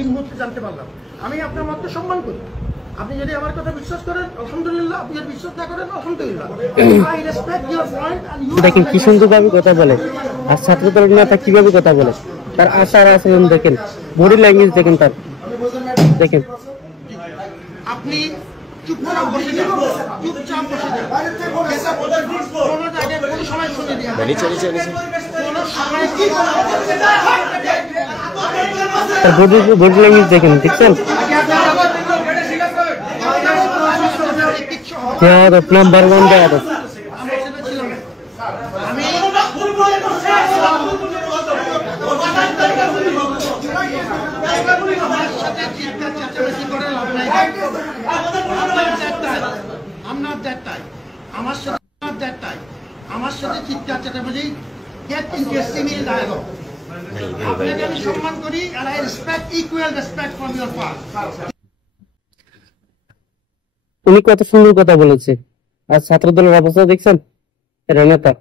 এই মুহূর্তে জানতে পারলাম। আমি আপনার মতকে সম্মান করি। আপনি যদি আমার কথা বিশ্বাস করেন আলহামদুলিল্লাহ, আপনি যদি বিশ্বাস না করেন আলহামদুলিল্লাহ। I respect your point and you. দেখেন কি সুন্দরভাবে কথা বলে, আর ছাত্রদলের নেতা কিভাবে কথা বলে, তার আচার আচরণ দেখেন, বডি ল্যাঙ্গুয়েজ দেখেন, তার দেখেন। আপনি চুপচাপ বসে যান, চুপচাপ বসে যান। কোনো জায়গায় কোনো সময় শুনে দিন, কোনো সময় কি তার বডি ল্যাঙ্গুয়েজ দেখেন, দেখছেন? বেয়াদব, নাম্বার 1 বেয়াদব। আমার সাথে চিৎকার চেঁচামেচি get interesting in dialogue. আপনাকে আমি সম্মান করি and I respect equal respect from your part. উনি কত সুন্দর কথা বলেছে, আর ছাত্রদলের অবস্থা দেখছেন, এটা নেতা।